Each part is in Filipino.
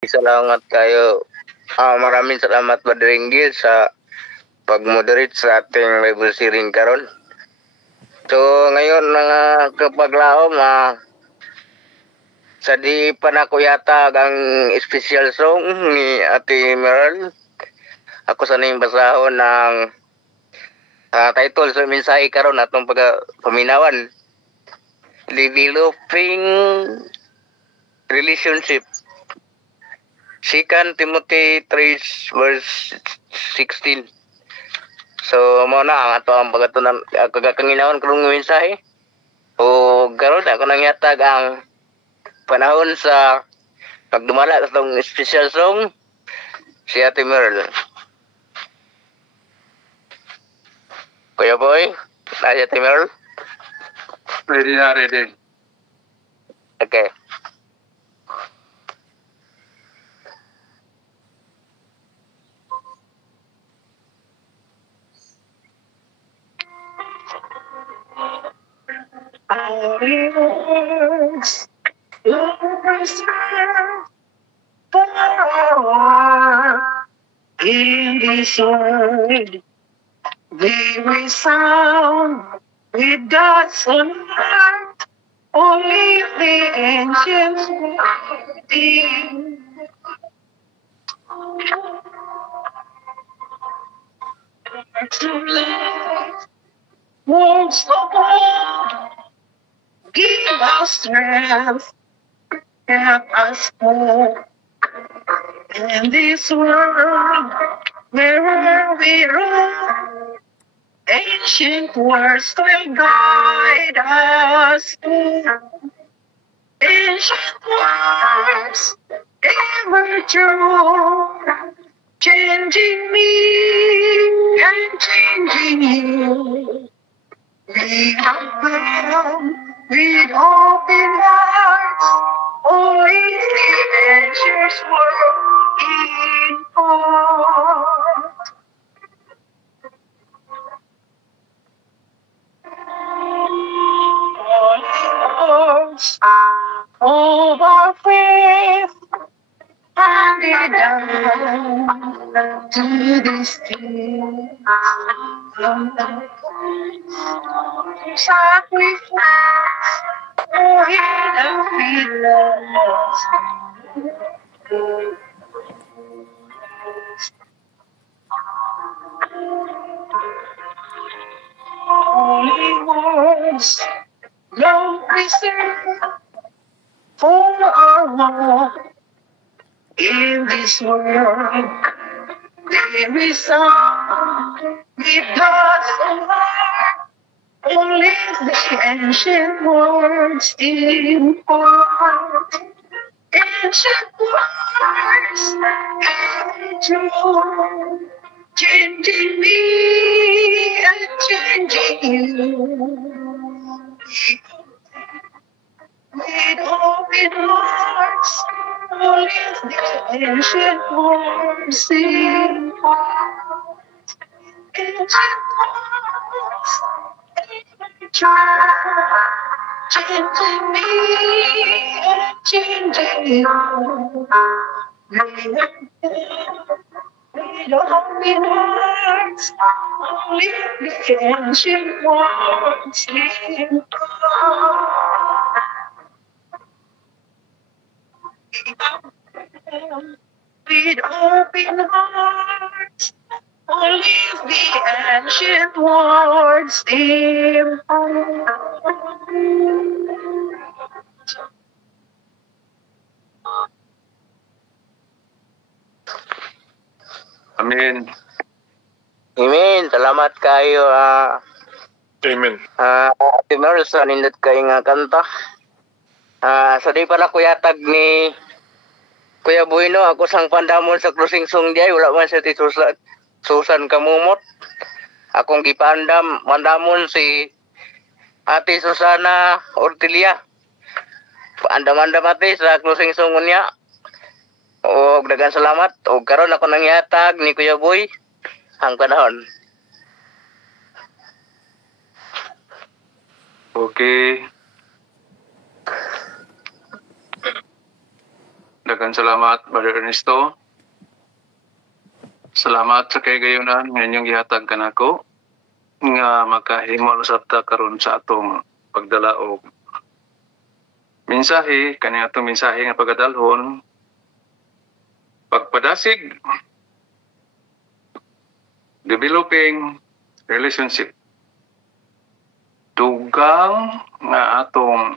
Salamat kayo. Maraming salamat Brother Inggil sa pag-moderate sa ating Bible sharing karon. So ngayon kapaglaom sa di pa na ko yata ang special song ni Ate Meryl. Ako sa ning basahon ng title sa mensahe karon atong paminawan. Developing relationship. 2 Timothy 3 verse 16. So mo na ang ato ang pagatunan kagakanginawon karong mensahe. O karon ako nang yatag ang panahon sa pagdumala sa itong special song si Ate Meryl. Kuya Boy, si Ate Meryl? Ready na, ready. Okay. Only words for in this world they resound with God's own heart. Only the ancients to live words of God. Give us strength, help us hope in this world where we roam. Ancient words will guide us. Ancient words, ever true, changing me and changing you. We have come with open hearts, only the adventures were in part. All of our faith handed down to this day. Sacrifice for hidden feelings. Only words long reserved for our walk in this world. There is some with God's own heart. Only the ancient words impart. Ancient words, true, changing me and changing you. With open hearts, only the ancient words impart. Ancient words, changing me and changing you. With open hearts, only the ancient words impart. With open hearts, only the ancient words impart. Amen. Amen. Salamat kayo Amen. Ate Meryl sa nindot kayo nga kanta. Sa di pala ko yatag ni Kuya Bueno, ako sang pandamon sa closing song diay, wala man sa Susan Kamumot. Akong mandamon si Ate Susana Ortilia. Paandam-andam ate sa closing song niya. O dagan salamat. O karon ako nang yatag ni Kuya Boy ang panahon. Okay. Daghang salamat, Brother Ernesto. Salamat sa kaygayonan nga inyong gihatag kanako nga makahimo usab ta karon sa atong pagdala og mensahe, kani atong mensahe nga pagdalhon pagpadasig, developing relationship. Dugang nga atong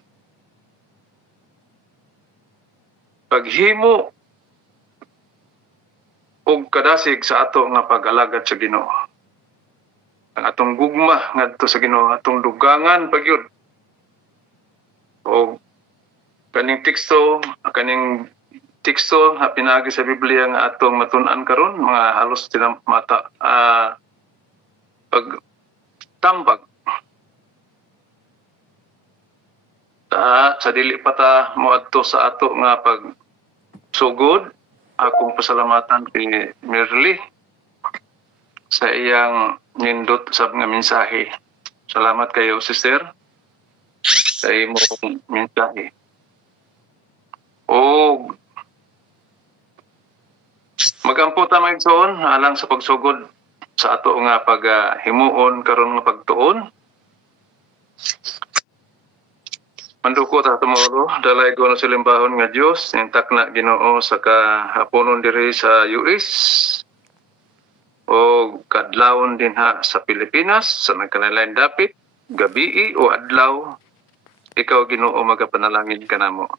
paghimo og kadasig sa ato nga pag-alagad sa Ginoo. Ang atong gugma ngadto sa Ginoo, atong dugangan pagyud. O kaning teksto nga pinagi sa Biblia nga atong matun-an karon, mga halos tinamata pag tambag. Sa dili pa ta moadto sa ato nga pagsugod, akong pasalamatan kay Merly sa iyang nindot sa nga mensahe. Salamat kayo, sister, sa imong mensahe. O magampo ta maigsoon alang sa pagsugod sa ato nga paghimuon karon nga pagtuon. Manduko ta tumoro, dalay ko na silimbahon nga Dios, nintak na Ginoo sa kahaponon diri sa US o kadlawon din ha sa Pilipinas, sa nagkanilain dapit, gabi o adlaw, ikaw Ginoo magapanalangin kanamo.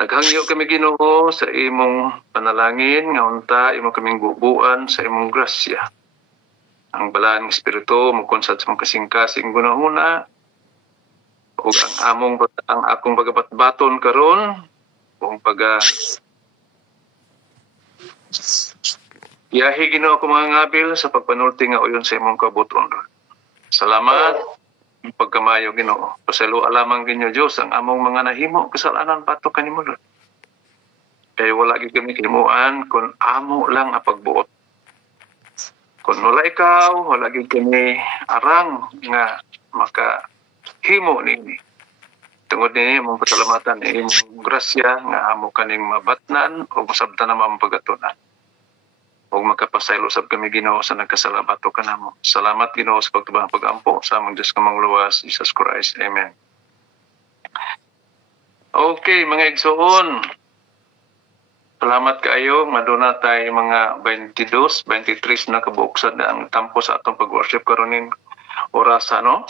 Naghangyo kami Ginoo sa imong panalangin nga unta imo kaming bubuan sa imong grasya. Ang balaan ng Espiritu mukonsad sa mong kasing-kasing gunahuna, o ang akong pagabat-baton karon kung yahi Ginoo ako mga ngabil sa pagpanulti nga uyon sa imong kabuton. Salamat pagkamayo Ginoo. Pasalo alamang Ginoo Dios ang among mga nahimo kasalanan pato kanimo Lord. Kay wala gyud kami himuan kun amo lang ang pagbuot. Kung wala ikaw, wala gyud kami arang nga himo nini. Tungod ni mong pasalamatan ni imong grasya nga amo kaning mabatnan o masabtan na mapagatunan. O makapasaylo sab kami Ginoo sa nagkasalabato kanamo. Salamat Ginoo sa pagtubang pagampo sa among Dios kamang luwas, Jesus Christ. Amen. Okay, mga igsoon. Salamat kaayo. Maduna tayo mga 22, 23 na kabuoksan na ang tampo sa atong pag-worship karonin orasa, no?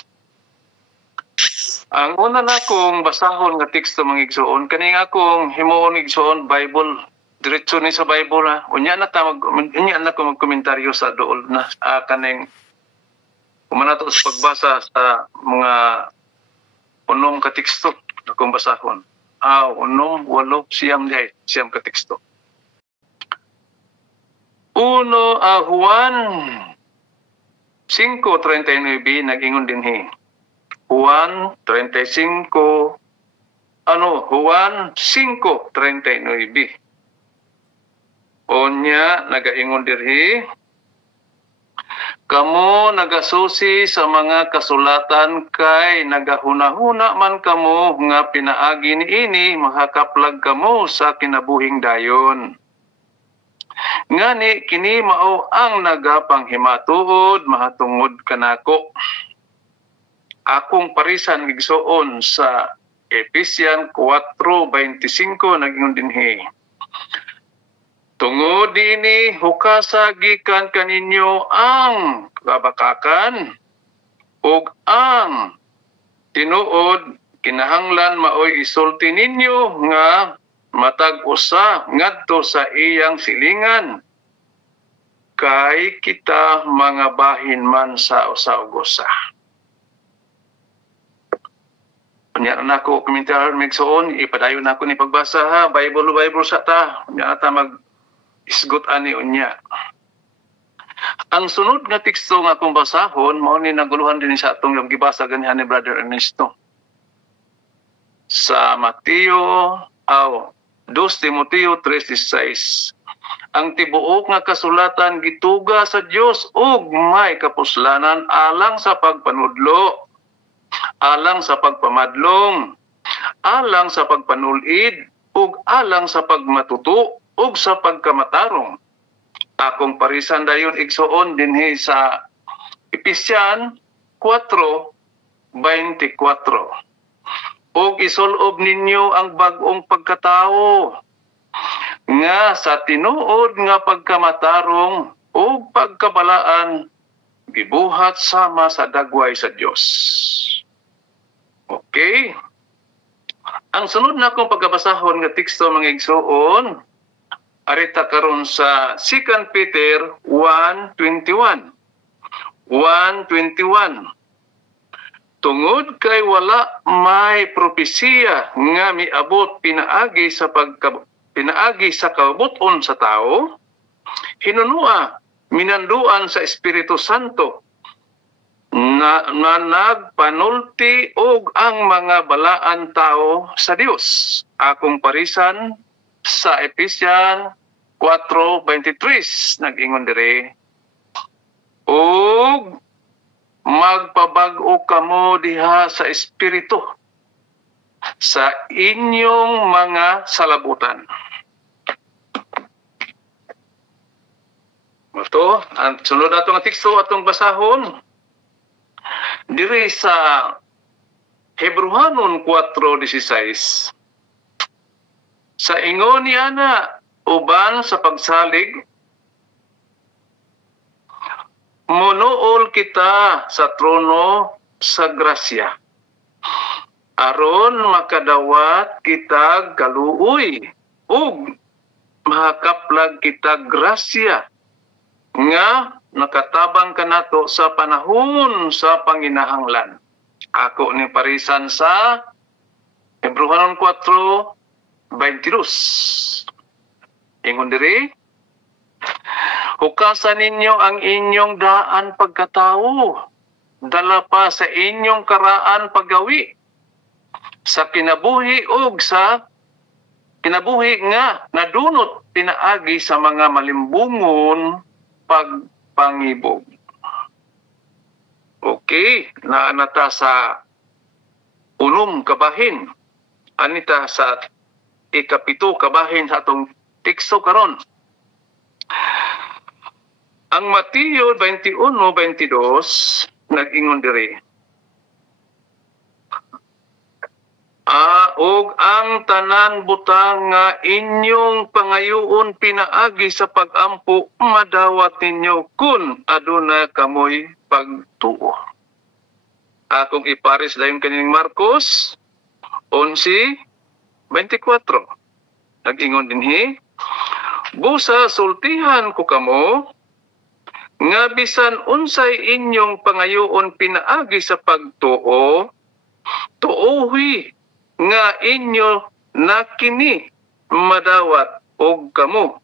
Ang una na kong basahon nga teksto mga igsoon, kaning akong himuon igsoon Bible, diretso ni sa Bible ha. Unya na ko magkomentaryo sa dool na kaning umanato sa pagbasa sa mga unom ka teksto akong basahon. Unom, walo, siyam ka teksto. Juan 5:39 nag-ingon dinhi. Juan 5:39. Onya nagaingon dirhi, kamo nagasusi sa mga kasulatan kay nagahuna-huna man kamo nga pinaagi niini makakaplag kamo sa kinabuhing dayon. Ngani kini mao ang nagapanghimatuod mahatungod kanako. Akong parisan gigsoon sa Ephesians 4:25 nag-ingon dinhi. Tungod ini hukasa gikan kaninyo ang kabakakan ug ang tinuod kinahanglan maoy isulti ninyo nga matag usa ngadto sa iyang silingan kay kita mga bahin man sa usa-usa. Nya na ko komentar migsoon ipadayon nako ni pagbasa ha Bible sa ta nya ta mag isgot ani unya. Ang sunod nga teksto nga akong basahon mao ni naguluhan din sa atong gibasa ganihan ni Brother Ernesto. Sa Mateo 2 Timoteo 3:16. Ang tibuok nga kasulatan gituga sa Dios ug may kapuslanan alang sa pagpanudlo, alang sa pagpamadlong, alang sa pagpanulid ug alang sa pagmatuto ug sa pagkamatarong. Akong parisan dayon igsuon dinhi sa Ephesians 4:24. Ug isulob ninyo ang bag-ong pagkatao nga sa tinuod nga pagkamatarong ug pagkabalaan gibuhat sama sa dagway sa Dios. Okay? Ang sunod na akong pagkabasahon nga teksto mga igsuon, arita karon sa 2 Peter 1:21. 1:21. Tungod kay wala may propesiya nga miabot pinaagi sa kabuton sa tao, hinunua minanduan sa Espiritu Santo na nagpanulti og ang mga balaan tao sa Dios. Akong parisan sa Ephesians 4:23 nag-ingon diri, og magpabag-o kamo diha sa Espiritu sa inyong mga salabutan. Ito, ang sunod nato nga teksto atong basahon diri sa Hebrehanon 4:16. Sa ingon niya na uban sa pagsalig, monool kita sa trono sa grasya, aron makadawat kita kaluoy ug mahakaplag kita grasya nga nakatabang kanato sa panahon sa panginahanglan. Ako ni parisan sa Hebrehanon 4:22. Ingon diri, hukasan ninyo ang inyong daan pagkatao, dala pa sa inyong karaan paggawi, sa kinabuhi ug sa kinabuhi nga nadunot pinaagi sa mga malimbungon pagpangibog. Okay, naanata sa unom kabahin. Anita sa ikapito kabahin sa atong teksto karon. Ang Mateo 21:22 nag-ingon diri, og ang tanan butang nga inyong pangayuon pinaagi sa pagampo madawat ninyo kun aduna kamoy pagtuo. Akong ipares dayon kaning Marcos 11:24. Nag-ingon dinhi, busa sultihan ko kamo nga bisan unsay inyong pangayuon pinaagi sa pagtuo, tuohi nga inyo nakini madawat og kamo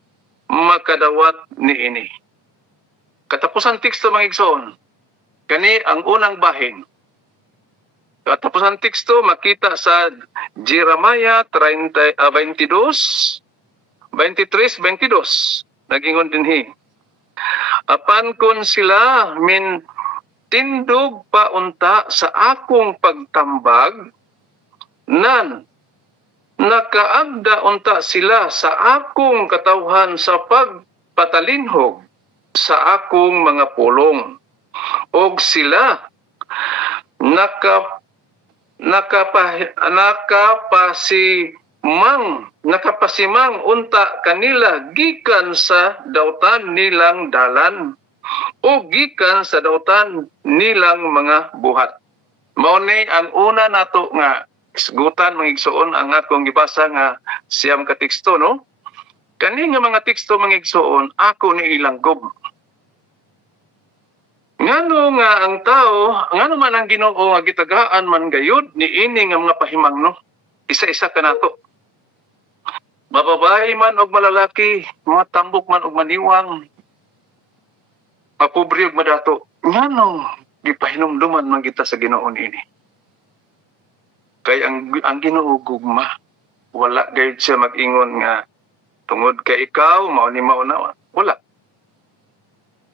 makadawat niini. Katapusan teksto mga igsoon, kani ang unang bahin. Katapusan teksto makita sa Jeremiah 23:22. Nagingon dinhi, apan kun sila min tindog paunta sa akong pagtambag, nan nakaagda unta sila sa akong katawhan sa pagpatalinhog sa akong mga pulong, og sila nakapasimang unta kanila gikan sa dawtan nilang dalan o gikan sa dawtan nilang mga buhat. Mao ni ang una nato nga isgutan mga igsoon ang akong gibasa nga siyam ka teksto, no? Kani nga mga teksto mga igsoon ako ni ilanggob. Ngano nga ang tao, ngano man ang Ginoo nga gitagaan man gayud niini nga mga pahimang, no? Isa-isa ka nato. Mababae man og malalaki, mga tambok man og maniwang, mapobre og madato. Ngano gipahinumduman man kita sa Ginoo niini? Kay ang Ginoo gugma, wala gayud siya mag-ingon nga tungod kay ikaw mao ni maunawa. Wala.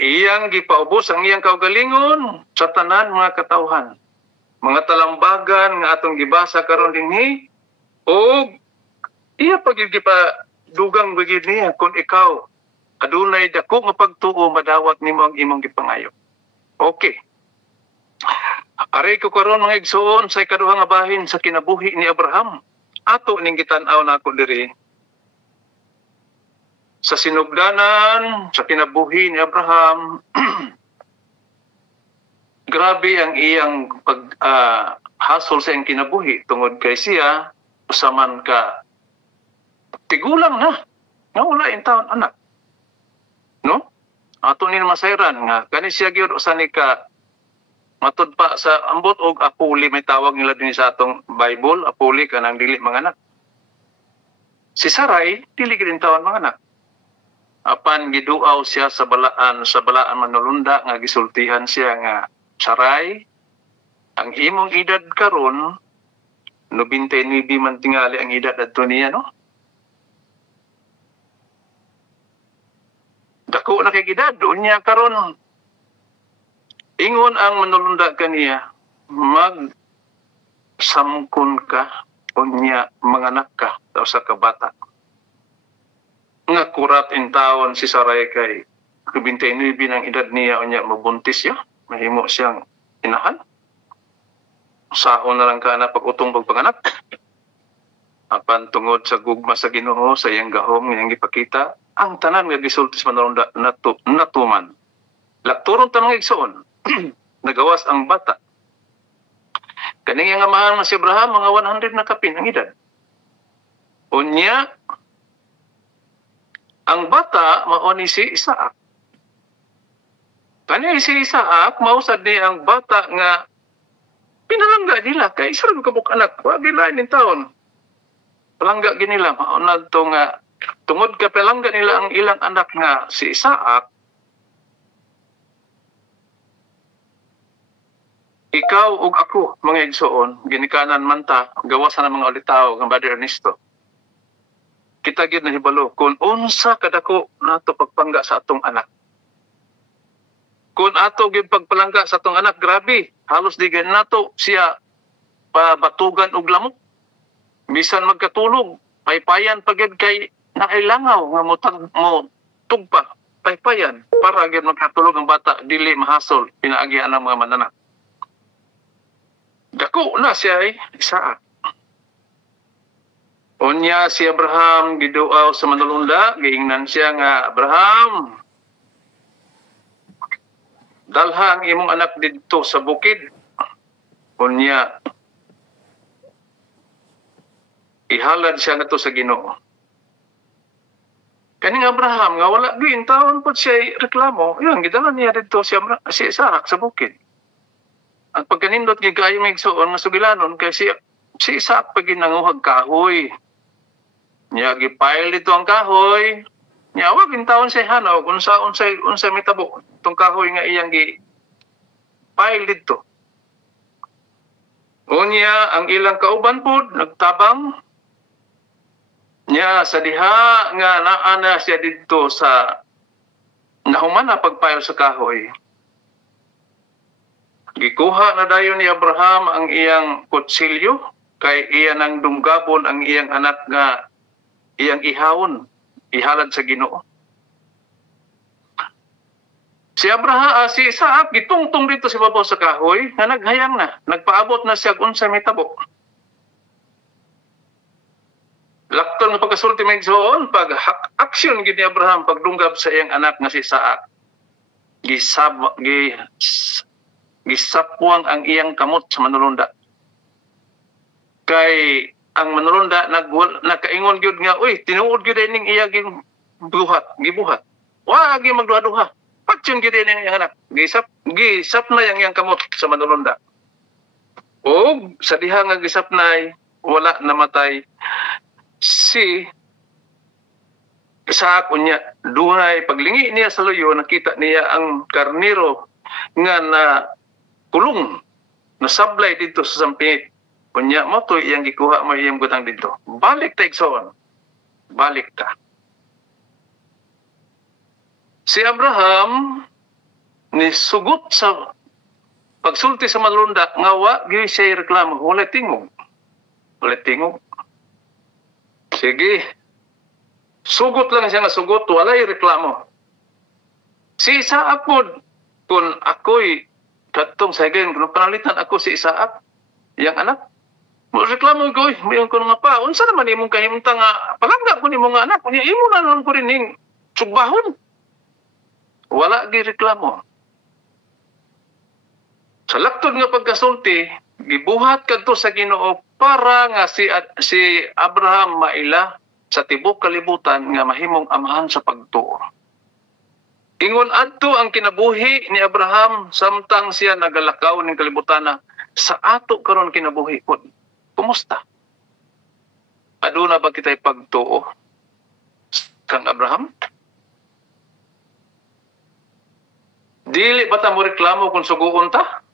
Iyang gipaubos ang iyang kaugalingon sa tanan mga katawhan. Mga talambagan nga atong gibasa karon dinhi, og iya pagid pa dugang bagid niya kung ikaw adunay dako nga pagtuo madawat nimo ang imong gipangayo. Okay. Aray ko karon mga igsoon sa ikaduha nga bahin sa kinabuhi ni Abraham. Ato ning gitan-aw nako diri sa sinugdanan sa kinabuhi ni Abraham. Grabe ang iyang hasol sa iyang kinabuhi tungod kay siya usaman ka tigulang na wala in taon anak, no? Ato ni masayran nga kani siya gyud usa ni ka matud pa sa ambot og apuli may tawag nila din sa atong Bible, apuli kanang dili manganak. Si Sarai dili gid taon manganak. Apan giduaw siya sa balaan manulunda nga gisultihan siya nga Sarai, ang imong edad karon 99 man tingali ang edad adto niya, no? Dako na kay edad unya karon. Ingon ang manulunda kaniya, samkon ka unya manganak ka sa kabata. Nga kurat in taon si Sarai kay 29 ng edad niya unya mabuntis siya, mahimo siyang inahan. Saon na lang ka na pag-utong pagpanganak. Apan tungod sa gugma sa Ginoo sa iyang gahom nga gipakita, ang tanan nga gisulti sa manulunda natuman. Lakturon ta mga igsoon. Nagawas ang bata. Kaning nga mahal nga si Abraham mga 100 na kapin ang edad. Unya ang bata mao ni si Isaac. Kani si Isaac mausad ni ang bata nga pinalangga nila kay isa ra kabuk anak wa gila ning taon. Palangga ginila mao na to nga tungod ka palangga nila ang ilang anak nga si Isaac. Ikaw ug ako, mga igsoon, ginikanan man ta, gawasan ng mga ulitaw ng Brother Ernesto. Kita gid nahibalo kung unsa kadako nato pagpangga sa atong anak. Kung ato gid pagpalangga sa atong anak, grabe, halos di gid nato siya pabatugan og lamok. Bisan magkatulog, paypayan pagid kay nakailangaw nga mo tugpa, paypayan para gid magkatulog ang bata dili mahasol pinaagyan ng mga mananak. Dako na siya Isaac. Unya si Abraham giduaw sa manulunda, giingnan siya nga Abraham, dalha ang imong anak didto sa bukid. Unya ihalad siya nato sa Ginoo. Kaning Abraham nga wala din taon po siya reklamo, yun gidala niya didto si Isaac sa bukid. Ang pagkanindot gigayo may igsoon nga sugilanon kay si Isaac pag ginanguhag kahoy. Nya gipile dito ang kahoy. Nya wag intawon sa hanaw kung unsay mitabo tong kahoy nga iyang gi pile dito. Unya ang ilang kauban pod nagtabang. Nya sa diha nga naa na siya dito sa nahuman na pagpile sa kahoy. Gikuha na dayon ni Abraham ang iyang kutsilyo kay iya nang dunggabon ang iyang anak nga iyang ihawon, ihalad sa Ginoo. Si Isaac gitungtong dito sa babaw sa kahoy nga naghayang na, nagpaabot na siya unsa may tabo. Lakton nga pagkasulti may igsoon, pag action gid ni Abraham pagdunggab sa iyang anak nga si Isaac. Gisapwang ang iyang kamot sa manulunda. Kay ang manulunda nakaingon gyud nga, uy, tinuod gyud ning iya gibuhat. Wa gi magduha-duha. Patyon gyud ning iyang anak. Gisap na yang kamot sa manulunda. O sa diha nga gisap nay wala namatay si Isaac unya duhay paglingi niya sa luyo nakita niya ang karniro nga na kulong nasablay dito sa sampingit. Kunya mo to iyang gikuha mo iyang butang dito. Balik ta igsoon. Balik ta. Si Abraham ni sugot sa pagsulti sa manulunda nga wa gyud siya reklamo, wala tingog. Sige. Sugot lang siya nga sugot, walay reklamo. Si Isaak mo, kung ako'y katong sagay, kung panalitan ako si Isaak, yang anak, mo reklamo ko, mayon ko nga pa, unsa naman imong kahimta nga, palangga ko ni mga anak, kunya imo na naman ko rin yung sugbahon. Wala gi reklamo. Sa laktod nga pagkasulti, gibuhat kadto sa Ginoo para nga si Abraham maila sa tibok kalibutan nga mahimong amahan sa pagtuo. Ingon adto ang kinabuhi ni Abraham samtang siya nagalakaw ning kalibutan na sa ato karon kinabuhi pod. Kumusta? Aduna ba kita'y pagtuo kang Abraham? Dili ba ta mo reklamo kung suguon ta?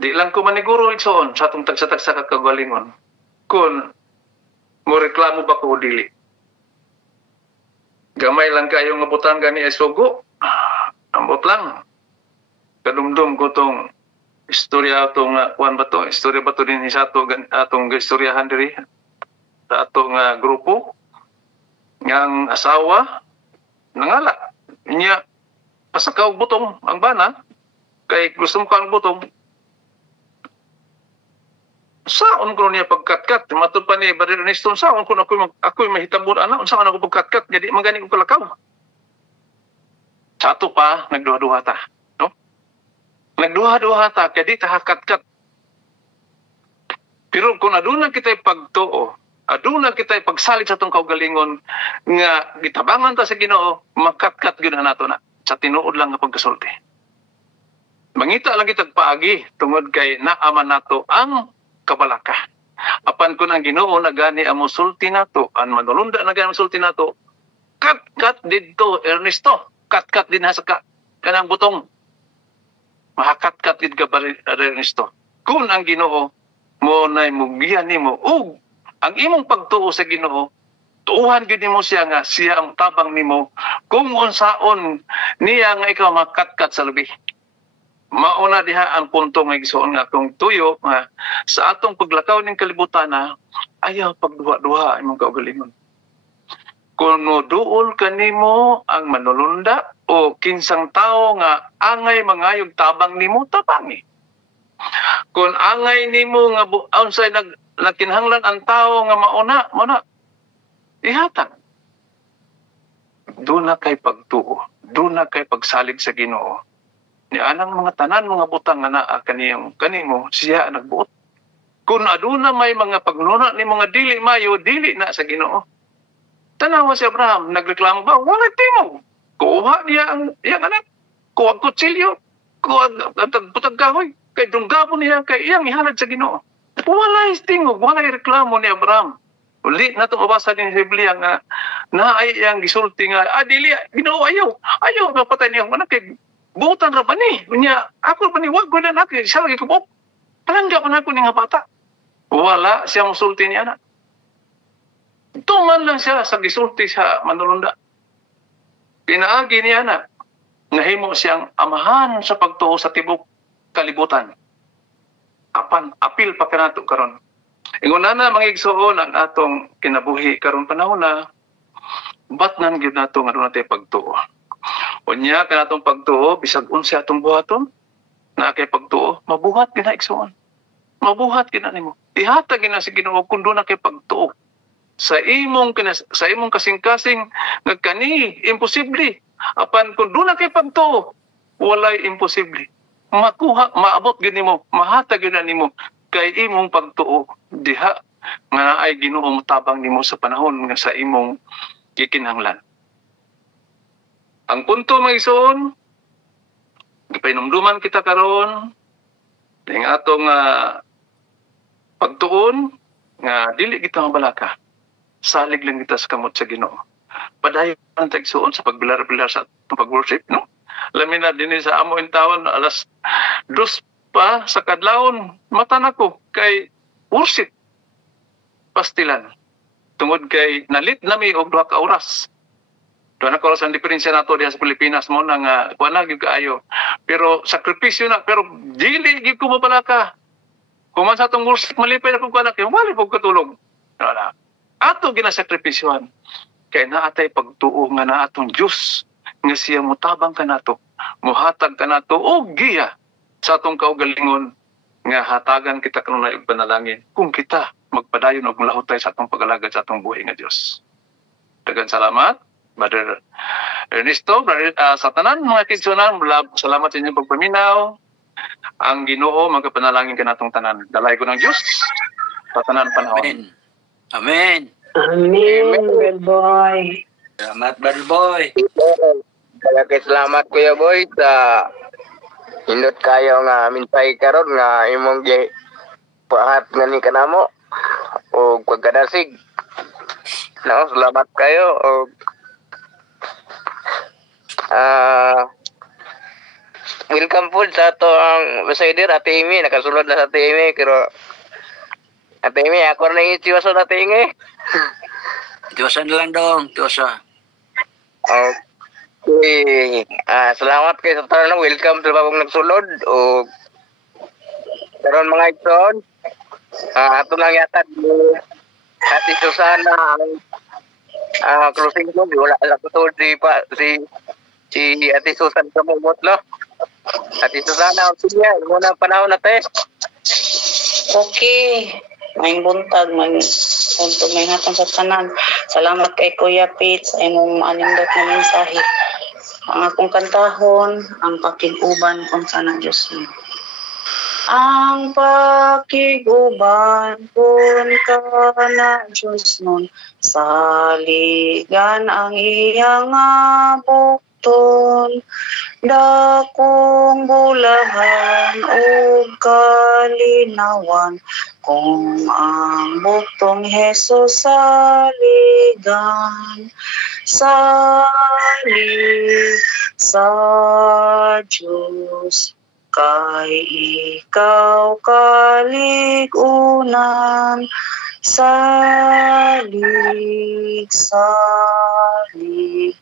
Di lang ko maniguro igsoon sa atong tagsa-tagsa kakagalingon. Kung mo reklamo ba ko dili? Gamay lang kayo nga butang gani ay sugo. Ambot lang. Kadumdum ko tong istorya atong kuan ba to? Istorya ba to din sa atong istoryahan diri? Sa atong grupo. Ngang asawa nangala. Niya pasakaw butong ang bana kay gusto mo kang butong saon ko niya pagkatkat matod pa ni Brother Ernesto saon ko ako'y mahitabo ana unsa man ako pagkatkat jadi magani ko kalakaw sa ato pa nagduha-duha ta no nagduha-duha ta kay di ta hakatkat pero kung aduna kita'y pagtuo aduna kita'y pagsalig sa atong kaugalingon nga gitabangan ta sa Ginoo makatkat gyud nato na sa tinuod lang nga pagkasulti. Mangita lang kitag paagi tungod kay naaman nato ang kabalaka. Apan kun ang Ginoo nagani ang musulti nato, ang manulunda nagani ang musulti nato, kat didto Ernesto, kat din sa kanang butong. Mahakat-kat gid ka Ernesto. Kun ang Ginoo mo nay mugihan nimo ug ang imong pagtuo sa Ginoo tuuhan gyud nimo siya nga siya ang tabang nimo kung unsaon niya nga ikaw makatkat sa lubi. Mauna diha ang punto nga igsuon nga akong tuyo nga sa atong paglakaw ning kalibutan na ayaw pagduha-duha imong kaugalingon. Kung duol kanimo ang manulunda o kinsang tao nga angay mangayog tabang nimo tabangi. Kung angay nimo nga unsay nagkinahanglan ang tao nga mauna ihatag. Doon na kay pagtuo. Doon na kay pagsalig sa Ginoo. Ni anang mga tanan, mga butang nga naa kanimo, siya nagbuot. Kung aduna may mga pagnuna ni mga dili mayo, dili na sa Ginoo. Tanawa si Abraham, nagreklamo ba? Wala timo. Kuha niya ang iyang anak. Kuha ang kutsilyo. Kuha ang butang kahoy. Kay dunggabon niya, kay iyang ihalad sa Ginoo. Wala istingog, wala reklamo ni Abraham. Uli na ito mabasa din sa Biblia nga naay ang gisulti nga dili Ginoo ayaw mapatay niya anak kay butan ra ba ni unya ako pa ni wag ko na anak siya lagi ko palangga pa nako ni nga bata wala siya musulti ni anak tuman lang siya sa gisulti sa manulunda pinaagi ni anak nahimo siyang amahan sa pagtuo sa tibok kalibutan apan apil pa kanato karon. Ingon na mga igsuon ang atong kinabuhi karon panahon na batnan gyud nato nga dunay pagtuo. Unya kanatong pagtuo bisag unsa atong buhaton na kay pagtuo mabuhat gina igsuon. Mabuhat gina nimo. Ihatag gina sa Ginoo kun dunay kay pagtuo. Sa imong kasing-kasing nga kani imposible. Apan kun dunay kay pagtuo walay imposible. Makuha maabot gyud nimo, mahatag gyud nimo kay imong pagtuo diha nga ay Ginoo tabang nimo sa panahon nga sa imong gikinahanglan. Ang punto magisuon gipainumduman kita karon ning atong pagtuon nga dili kita mabalaka. Salig lang kita sa kamot sa Ginoo. Padayon ang tagsuon sa pagbilar-bilar sa pag-worship, no? Lamin na din sa amo in tawon alas 2 pa sa kadlawon mata nako kay worship pastilan tungod kay nalit nami og 2 ka oras. 2 ka oras ang diferensya nato diha sa Pilipinas mo nang kuana gyud kaayo. Pero sakripisyo na pero dili gyud ko mabalaka. Kung man sa atong worship malipay na kung kuana kay wala pog katulog. Wala. ato ginasakripisyohan. Kaya naatay pagtuo nga na atong Diyos nga siya mutabang kanato, muhatag kanato og giya sa atong kaugalingon nga hatagan kita kanunay og panalangin kung kita magpadayon og mulahot tayo sa atong pag-alagad sa atong buhay nga Dios. Daghang salamat, Brother Ernesto, sa tanan mga kigsunan, salamat sa inyong pagpaminaw. Ang Ginoo magkapanalangin kanatong tanan. Dalay ko ng Dios sa tanan panahon. Amen. Amen, good boy. Salamat, Brother Boy. Salamat Kuya Boy sa hindot kayo nga minsay karon nga imong pahat nga ni kanamo o pagkadasig. No, salamat kayo o welcome po sa ato ang Pasaider, Ate Amy, nakasulod na sa Ate Amy, pero Ate Amy, ako na itiwaso na Ate Amy. Tiyosa na lang dong, tiyosa. Okay. Salamat kayo sa tanong. Welcome sa bagong nagsulod. O karon mga ison, ato lang yata ni Ate Susana ang closing ko. Wala lang ko si Ate Susan sa mumot, no? Ate Susana, sige, muna panahon natin. Okay. May buntag, may puntog, may hatang sa tanan. Salamat kay Kuya Pete sa imong anindot na mensahe. Ang akong kantahon, ang pakiguban kung sana Diyos mo. Ang pakiguban kung kana Diyos nun, saligan ang iyang bukton. Dakong bulahan o kalinawan, kung ang buktong Jesus saligan. Salig sa Diyos, kay ikaw kaligunan. Salig, salig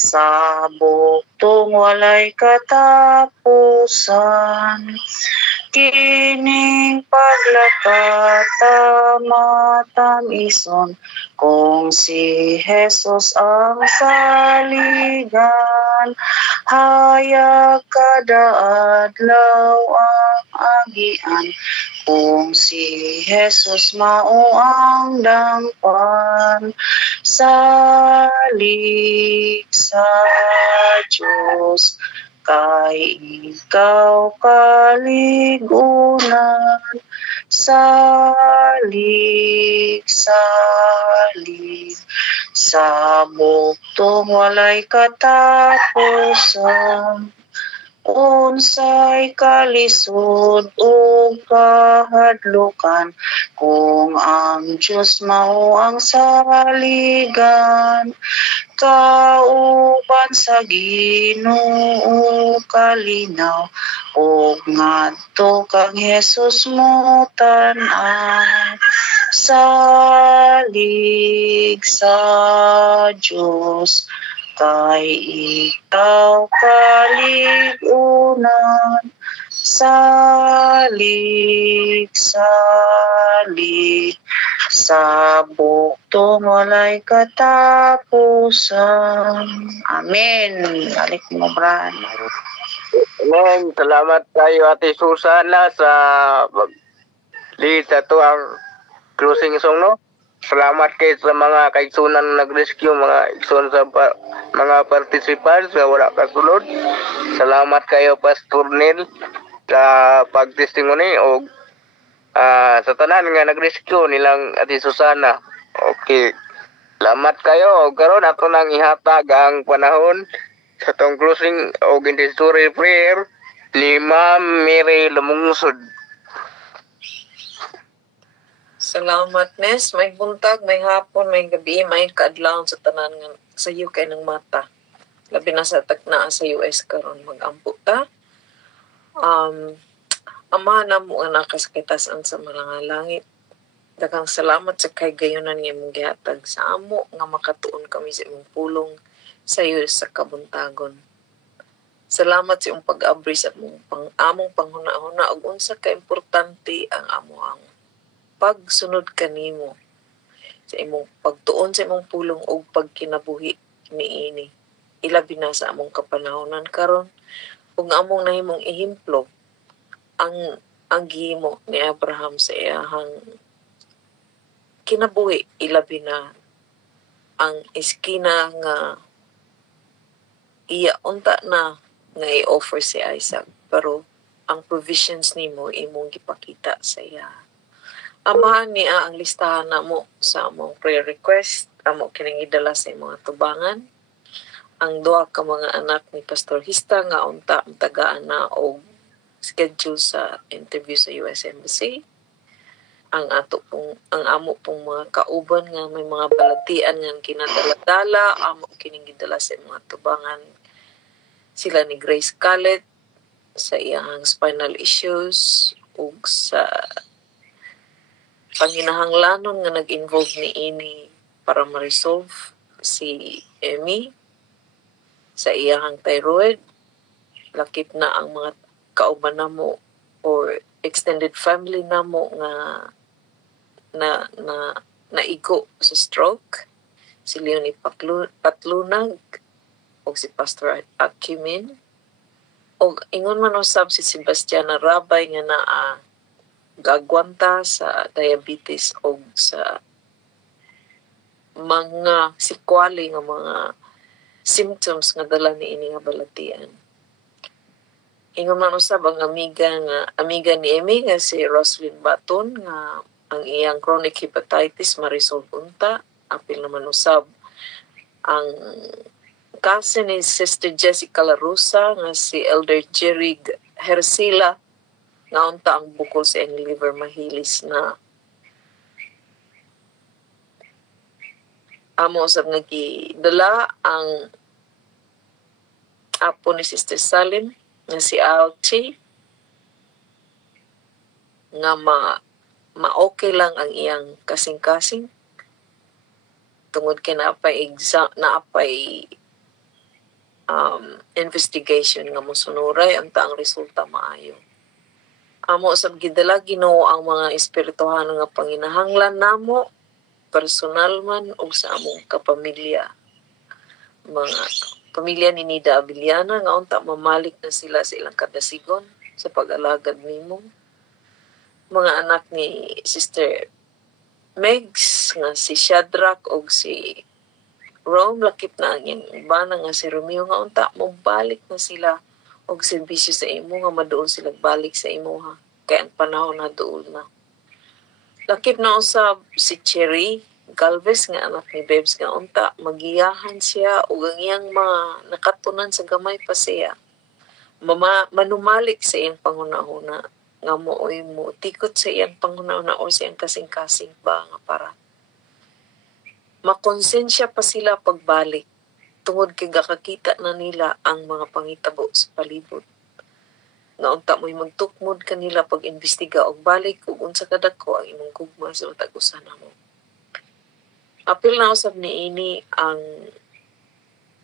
sa buktong walay katapusan. Kining paglakat matamison, kung si Jesus ang saligan. Hayag kada adlaw ang agian, kung si Jesus mao ang dangpan. Salig sa Diyos, kay ikaw kaligunan. Salig, salig sa buktong walay katapusan. Unsay kalisod o kahadlukan, kung ang Diyos mao ang saligan. Kauban sa Ginoo kalinaw, ug ngadto kang Jesus mo tan-aw. Salig sa Diyos, kay ikaw kaligunan. Salig, salig sa buktong walay katapusan. Amen. Balik mo, Bran. Amen. Salamat kayo Ate Susana sa lead sa to ang closing song, no? Salamat kayo sa mga kaigsunan nag-rescue, mga igsoon sa mga participants na wala kasulod. Salamat kayo Pastor Neil sa pagtestimony o sa tanan nga nag-rescue nilang Ate Susana. Okay. Salamat kayo. O karon ato nang ihatag ang panahon sa tong closing o intercessory prayer ni Ma'am Mary Lumungsod. Salamat, Nes. May buntag, may hapon, may gabi, may kaadlaw sa tanan nga sa iyo kay ng mata. Labi na sa tagna sa US karon mag-ampo ta. Ama na mo nga nakasakitas-an sa mga langit. Daghang salamat sa kay gayunan nga imong gihatag sa amo nga makatuon kami sa imong pulong sa iyo sa kabuntagon. Salamat sa imong pag-abri sa among panghuna-huna ug unsa ka importante ang amo ang pagsunod kanimo. sa imong pagtuon sa imong pulong o pagkinabuhi niini. Ilabi na sa among kapanahonan karon ug among nahimong ehemplo ang gihimo ni Abraham sa iyahang kinabuhi, ilabi na ang iskina nga iya unta na nga i-offer si Isaac, pero ang provisions nimo imong gipakita sa iya. Amahan niya ang listahan namo sa among prayer request, amo kining idala sa imong tubangan. Ang duha ka mga anak ni Pastor Hista nga unta ang tagaan na og schedule sa interview sa US Embassy. Ang amo pong mga kauban nga may mga balatian nga kinadala-dala, amo kining gidala sa mga tubangan. Sila ni Grace Callet sa iyang spinal issues ug sa panginahanglanon nga nag-involve ni ini para ma-resolve si Emmy sa iyang thyroid. Lakip na ang mga kauban namo or extended family namo nga naigo sa stroke. Si Leonie Patlunag o si Pastor Akimin. O ingon man usab si Sebastiana Rabay nga naa gagwanta sa diabetes o sa mga sikwali nga mga symptoms nga dala ni ini nga balatian. Ingon man usab ang amiga ni Emmy nga si Roslyn Baton nga ang iyang chronic hepatitis ma-resolve unta. Apil naman usab ang cousin ni Sister Jessica Larusa nga si Elder Jerry Hersila nga unta ang bukol sa iyang liver mahilis na. Amo usab nga gidala ang apo ni Sister Salim nga si Alti nga ma-okay lang ang iyang kasing-kasing tungod kay naapay investigation nga mosunuray ang taang resulta maayo. Amo usab gidala Ginoo ang mga espirituhan nga panginahanglan namo personal man o sa among kapamilya. Mga pamilya ni Nida Abiliana nga unta mamalik na sila sa ilang kadasigon sa pag-alagad nimo. Mga anak ni Sister Megs nga si Shadrach o si Rome, lakip na ang iyang bana nga si Romeo nga unta mobalik na sila og serbisyo sa imo nga maduol sila balik sa imo ha. Kaya ang panahon na duol na. Lakip na usab si Cherry Galvez nga anak ni Bebs nga unta magiyahan siya ug ang iyang mga nakatunan sa gamay pa siya. Manumalik sa iyang panghuna-huna nga mooy mo tikot sa iyang panghuna-huna o sa iyang kasing-kasing ba nga para makonsensya pa sila pagbalik tungod kay gakakita na nila ang mga pangitabo sa palibot. Nga unta mo'y magtukmod kanila pag-imbestiga og balik ug unsa kadako ang imong gugma sa tag-usa namo. Apil na usab ni ini ang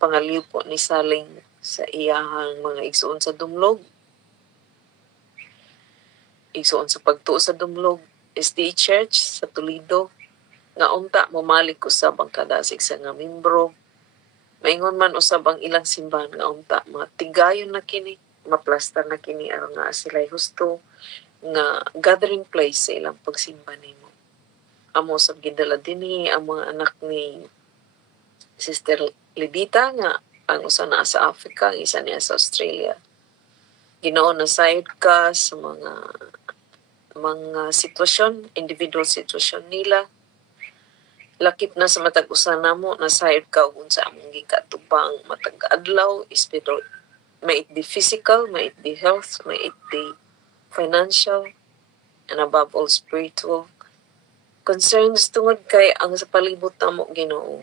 pangaliw po ni Saling sa iyahang mga igsuon sa dumlog. Igsuon sa pagtuo sa dumlog SDA Church sa Toledo nga unta mamalik usab ang kadasig sa nga membro. Maingon man usab ang ilang simbahan nga unta matigayon na kini, maplastar na kini aron nga sila'y husto nga gathering place sa ilang pagsimba nimo. Amo usab gidala dinhi ang mga anak ni Sister Lidita nga ang usa na sa Africa, ang isa niya sa Australia. Ginoo na side ka sa mga sitwasyon, individual sitwasyon nila. Lakip na sa matag usa namo na side ka ug unsa among gikatubang matag adlaw, espiritu, may it be physical, may it be health, may it be financial, and above all spiritual concerns tungod kay ang sa palibot namo Ginoo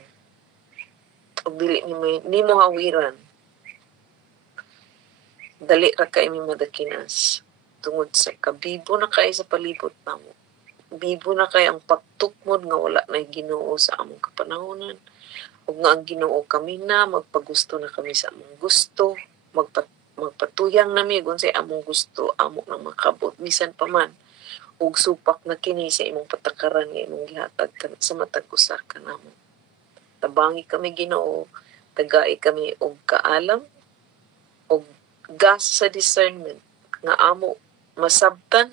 ug dili nimo hawiran. Dali ra kay mi madakinas tungod sa kabibo na kay sa palibot namo. Bibo na kay ang pagtukmod nga wala na Ginoo sa among kapanahonan ug nga ang Ginoo kami na magpagusto na kami sa among gusto, magpatuyang nami kung say among gusto amo nang makabot bisan pa man ug supak na kini sa imong patakaran nga imong gihatag sa matag usa kanamo. Tabangi kami Ginoo, tagai kami og kaalam og gas sa discernment nga amo masabtan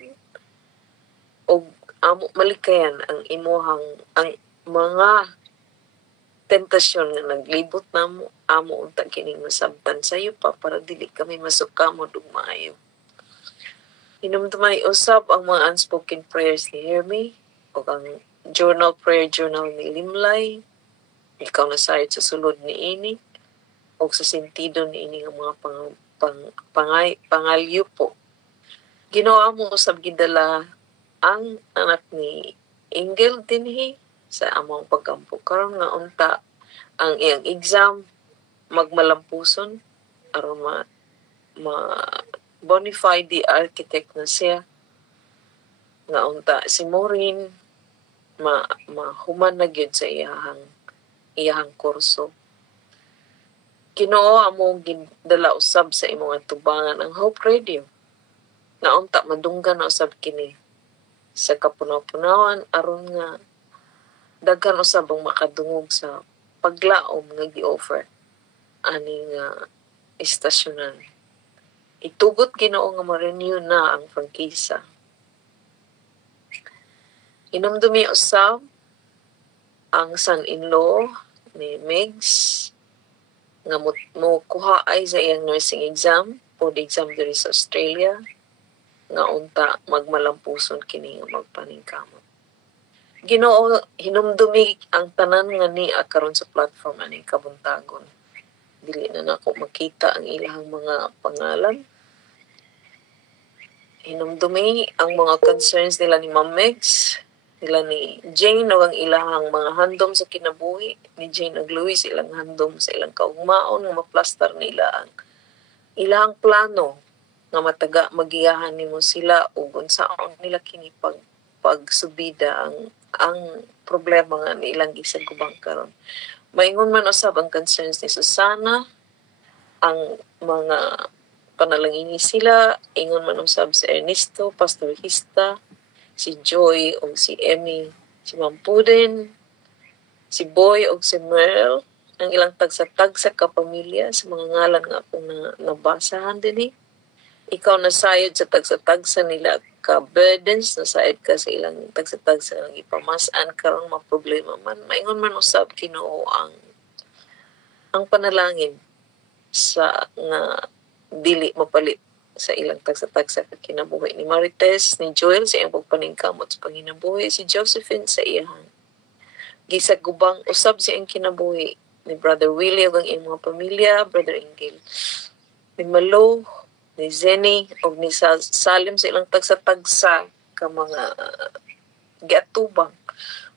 og amo malikayan ang imuhang ang mga tentasyon nga naglibot namo, amo unta kining masabtan sayo pa para dili kami masukamod ug maayo. Hinumdumay usab ang mga unspoken prayers ni Hermie o ang prayer journal ni Limlay. Ikaw na sayod sa sulod ni ini o sa sentido ni ini ng mga pangalyo po. Ginawa mo usab gidala ang anak ni Angel dinhi sa among pagkampo. Karon nga unta ang iyang exam magmalampuson aron ma bonafide the architect na siya nga unta si Maureen mahuman na gyud sa iyahang kurso. Ginoo amo gidala usab sa imong atubangan ang Hope Radio nga unta madunggan na usab kini sa kapunaw-punawan aron nga daghan usab ang makadungog sa paglaom nga gi-offer ani nga istasyonan. Itugot Ginoo nga ma-renew na ang prangkisa. Hinumdumi usab ang son-in-law ni Megs nga mo kuha ay sa iyang nursing exam for the exam diri sa Australia nga unta magmalampuson kini nga magpaningkamot. Ginoo hinumdumi ang tanan nga niya karon sa platform ani kabuntagon. Dili na nako makita ang ilahang mga pangalan. Hinumdumi ang mga concerns nila ni Ma'am Megs, nila ni Jane o ang ilahang mga handom sa kinabuhi. Ni Jane ug Louis ilang handom sa ilang kaugmaon nga maplastar nila ang ilahang plano nga mataga magiyahan nimo sila ug unsaon nila kini pagsubida ang problema nga nilang gisagubang karon. Maingon man usab ang concerns ni Susana, ang mga panalangin sila, ingon man usab si Ernesto, Pastor Hista, si Joy o si Emmy, si Ma'am Puden, si Boy o si Merle, ang ilang tagsa-tagsa kapamilya sa mga ngalan nga akong nabasahan din eh. Ikaw nasayod sa tagsa-tagsa nila ka burdens, nasayod ka sa ilang tagsa-tagsa ng ipamasan karong mga problema man. Maingon man usab Ginoo ang panalangin sa nga dili mapalit sa ilang tagsa-tagsa ka kinabuhi ni Marites, ni Joel sa iyang pagpaningkamot sa panginabuhi, si Josephine sa iyang gisagubang usab sa iyang kinabuhi, ni Brother Willie ug ang iyang mga pamilya, Brother Engel, ni Malo, ni Zenny o ni Salim sa ilang tagsa-tagsa ka mga giatubang.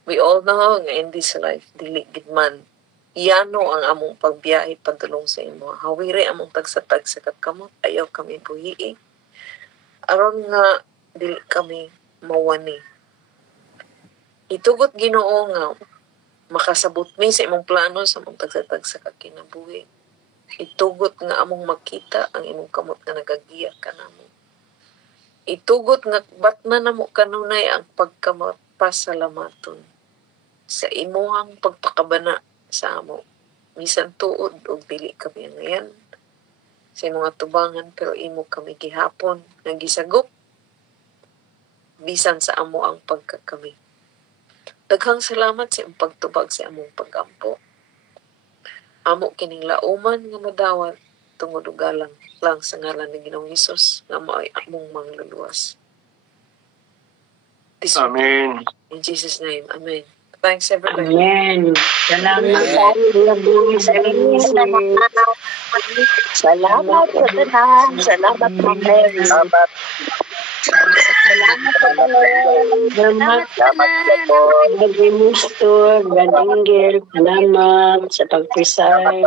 We all know nga in this life dili gid man yano ang among pagbiyahe padulong sa imo. Hawiri among tagsa-tagsa kat kamot ayaw kami buhii aron nga dili kami mawani. Itugot Ginoo nga makasabot mi sa imong plano sa among tagsa-tagsa ka kinabuhi. Itugot nga among makita ang imong kamot nga nagagiya kanamo. Itugot nga batnan namo kanunay ang pagkamapasalamaton sa imuhang pagpakabana sa amo. Bisan tuod o dili kami ngayon sa mga tubangan pero imo kami gihapon nagisagop bisan sa amo ang pagkakami. Daghang salamat sa imong pagtubag sa among pagampo. Amo kining lauman nga madawat tungod og galang lang sa ngalan ni Ginoong Hesus nga mao'y among mangluluwas. Amen. In Jesus' name, Amen. Thanks everybody. Amen. Salamat Salamat sa tanan. Salamat Ma'am Mary. Salamat. Salamat po. God Angel. Salamat sa pagpresay.